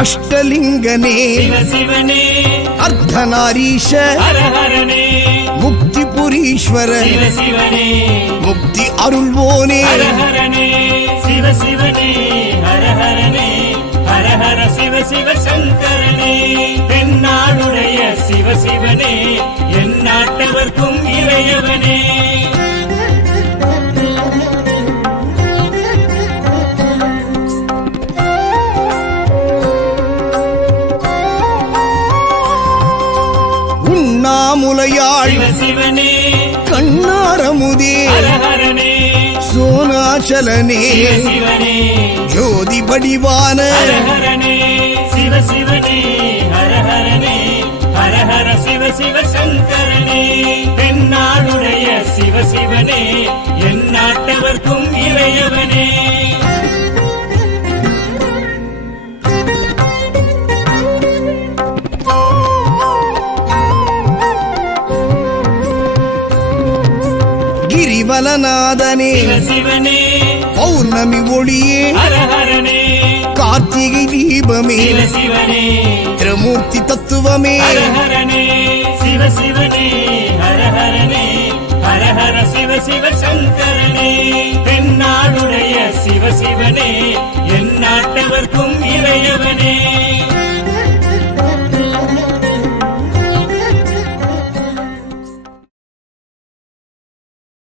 அஷ்டலிங்கனே சிவசிவனே அர்த்தநாரீஷ ஹரஹரனே முக்திபுரீஸ்வர சிவசிவனே முக்தி அருள்வோனே ஹரஹரனே சிவசிவனே ஹரஹரனே ஹரஹர சிவசிவ சங்கரனே தென்னாடுடைய சிவசிவனே என் நாட்டவர்க்கும் இறையவனே உண்ணாமுலையாள் சிவசிவனே கண்ணாரமுதே ஹரஹரனே சோனாச்சலனே சிவசிவனே ஜோதி வடிவான ஹரஹரனே சிவசிவனே ஹரஹரனே ஹரஹர சிவசிவ சங்கரனே தென்னாடுடைய சிவசிவனே என் நாட்டவர்க்கும் இறையவனே கிரிவலநாதனே சிவசிவனே பௌர்ணமி ஒளியே ஹரஹரனே கார்த்திகை தீபமே சிவசிவனே திரமூர்த்தி தத்துவமே ஹரஹரனே சிவசிவனே ஹரஹரனே ஹரஹர சிவசிவ சங்கரனே தென்னாடுடைய சிவசிவனே என் நாட்டவர்க்கும் இறையவனே